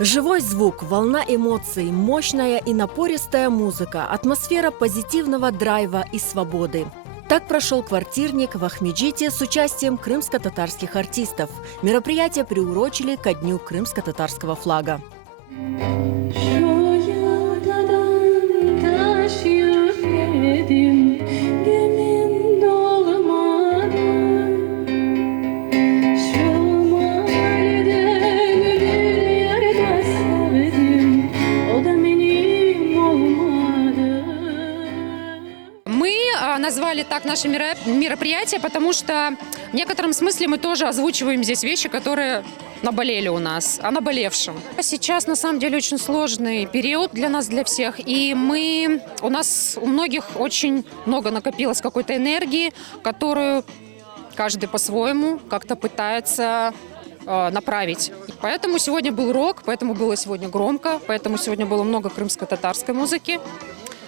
Живой звук, волна эмоций, мощная и напористая музыка, атмосфера позитивного драйва и свободы. Так прошел квартирник в Ахмеджите с участием крымско-татарских артистов. Мероприятие приурочили ко дню крымско-татарского флага. Назвали так наше мероприятие, потому что в некотором смысле мы тоже озвучиваем здесь вещи, которые наболели у нас, о наболевшем. Сейчас на самом деле очень сложный период для нас, для всех, и у нас у многих очень много накопилось какой-то энергии, которую каждый по-своему как-то пытается направить. Поэтому сегодня был рок, поэтому было сегодня громко, поэтому сегодня было много крымско-татарской музыки.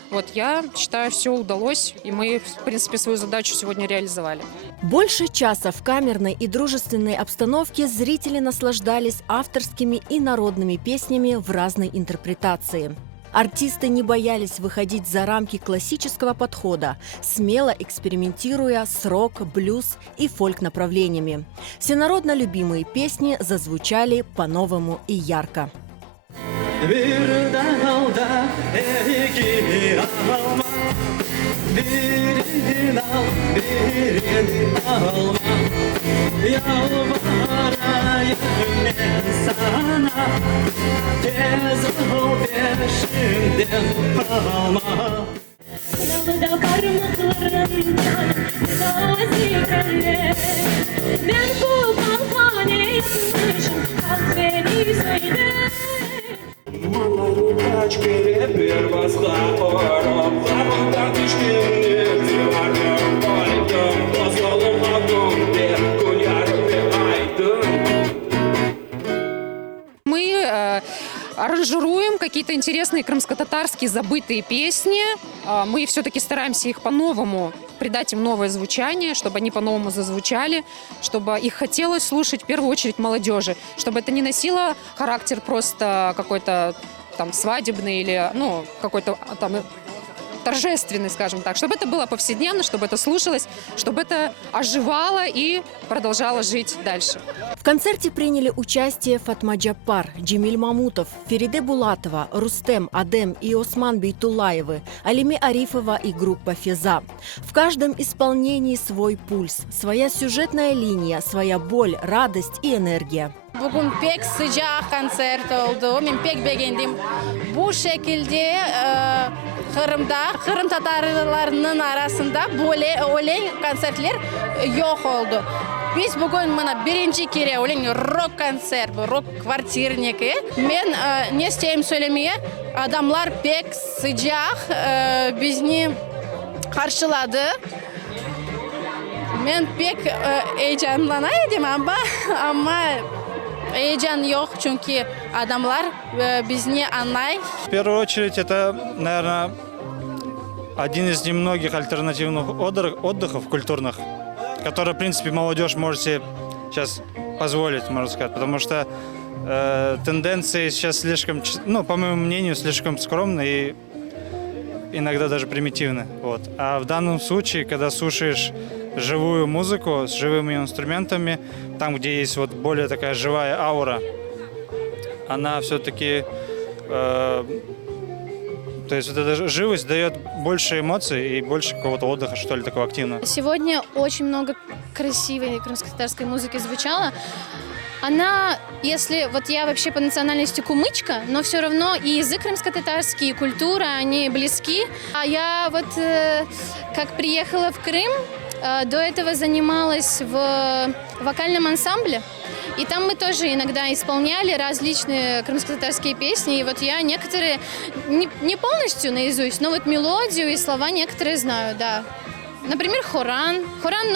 Вот я считаю, все удалось, и мы, в принципе, свою задачу сегодня реализовали. Больше часа в камерной и дружественной обстановке зрители наслаждались авторскими и народными песнями в разной интерпретации. Артисты не боялись выходить за рамки классического подхода, смело экспериментируя с рок, блюз и фольк-направлениями. Всенародно любимые песни зазвучали по-новому и ярко. Bir dalda iki alma, birini al, birini alma. Yalvarayım ben sana, tez ol peşimden kalma. Sınavda parmaklarımdan nazikenle, ben bu kalkane yapmışım, kalk beni söyle. Kaç kere bir basla oram, zamandan düşkünlük divardım, baydım, bozulum adım bir gün yarım bir aydın. Мы аранжируем какие-то интересные крымско-татарские забытые песни. Мы все-таки стараемся их по-новому, придать им новое звучание, чтобы они по-новому зазвучали, чтобы их хотелось слушать в первую очередь молодежи, чтобы это не носило характер просто какой-то там свадебный или какой-то там торжественный, скажем так, чтобы это было повседневно, чтобы это слушалось, чтобы это оживало и продолжало жить дальше. В концерте приняли участие Фатма Джаппар, Джемиль Мамутов, Фериде Булатова, Рустем, Адем и Осман Бейтулаевы, Алиме Арифова и группа «Феза». В каждом исполнении свой пульс, своя сюжетная линия, своя боль, радость и энергия. Bugün pek sıcak konser oldu. Ben pek beğendim. Bu şekilde Kırım Tatarlarının arasında böyle konserler yok oldu. Biz bugün birinci kere rock konser, rock kvartirniki. Ben ne isteyeyim söylemeye? Adamlar pek sıcak bizi karşıladı. Ben pek heyecanlanaydım ama heyecan yok çünkü adamlar bizi anlay. В первую очередь, это, наверное, один из немногих альтернативных отдыхов культурных, которые, в принципе, молодежь может себе сейчас позволить, можно сказать, потому что тенденции сейчас слишком, по моему мнению, слишком скромные и иногда даже примитивны. Вот. А в данном случае, когда слушаешь живую музыку с живыми инструментами, там, где есть вот более такая живая аура, она все-таки, то есть вот эта живость дает больше эмоций и больше какого-то отдыха, что ли, такого активного. Сегодня очень много красивой крымско-татарской музыки звучало. Она, если вот я вообще по национальности кумычка, но все равно и язык крымско-татарский, и культура, они близки. А я вот как приехала в Крым, до этого занималась в вокальном ансамбле. И там мы тоже иногда исполняли различные крымско-татарские песни. И вот я некоторые, не полностью наизусть, но вот мелодию и слова некоторые знаю, да. Например, хоран. Хоран,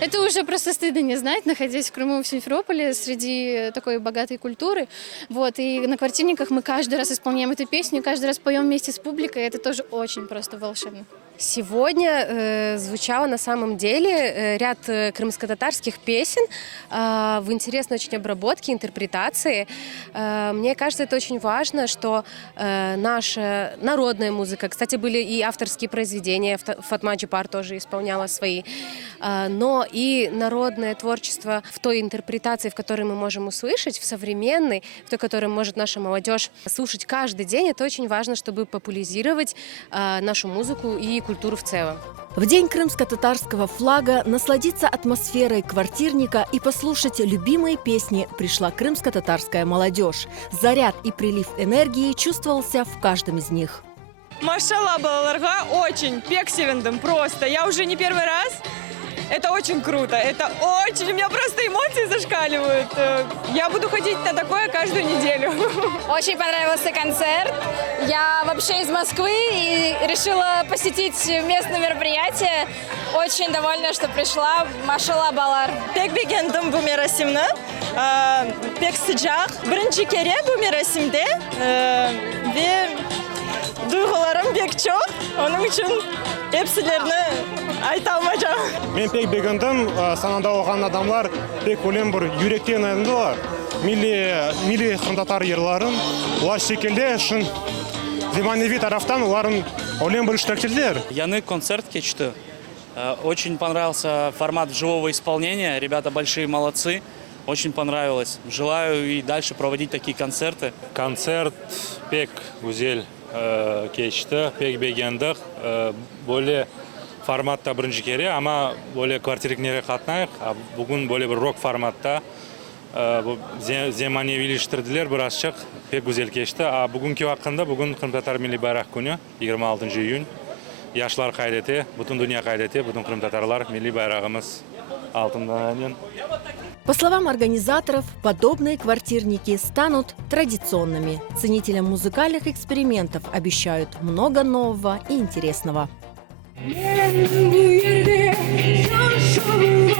это уже просто стыдно не знать, находясь в Крыму, в Симферополе, среди такой богатой культуры. Вот, и на квартирниках мы каждый раз исполняем эту песню, каждый раз поем вместе с публикой. Это тоже очень просто волшебно. Сегодня звучало на самом деле ряд крымско-татарских песен в интересной очень обработке, интерпретации. Мне кажется, это очень важно, что наша народная музыка, кстати, были и авторские произведения, Фатма Джипар тоже исполняла свои, но и народное творчество в той интерпретации, в которой мы можем услышать, в современной, в той, которой может наша молодежь слушать каждый день, это очень важно, чтобы популяризировать нашу музыку и культуру в целом. В день крымско-татарского флага насладиться атмосферой квартирника и послушать любимые песни пришла крымско-татарская молодежь. Заряд и прилив энергии чувствовался в каждом из них. Машалла балаларга, очень пек севендым, просто. Я уже не первый раз. Это очень круто, это очень, у меня просто эмоции зашкаливают. Я буду ходить на такое каждую неделю. Очень понравился концерт. Я вообще из Москвы и решила посетить местное мероприятие. Очень довольна, что пришла. Машалла балар. Pek beğendim bu merasimni. Pek sıcak. Birinci kere bu merasimde ve duygularım pek çok. Onun için hepsilerini aytamayacağım. Men pek beğendim. Sanada olgan adamlar pek ölen bir yürekten ayındılar. Milli Tatar yırların ular şekilde şun Зиманеви тарафтан уларын олен бір штактилдер. Яны концерт кечті. Очень понравился формат живого исполнения. Ребята большие молодцы. Очень понравилось. Желаю и дальше проводить такие концерты. Концерт пек güzel кечті, пек бегендік. Более форматта бірінші кере, ама более квартирикнере қатнайық. Бүгін более бір рок форматта. Земаневилиштірділер бір ашық, пек güzel кешті. Бүгінгі вақында, бүгін Крым-Татар Milli Bayrak күні, 26 июнь. Яшлар қайдете, бүтін дүния қайдете, бүтін Крым-Татарлар Milli Bayrağımız алтындан. По словам организаторов, подобные квартирники станут традиционными. Ценителям музыкальных экспериментов обещают много нового и интересного. Ben bu yerde yaşamadım.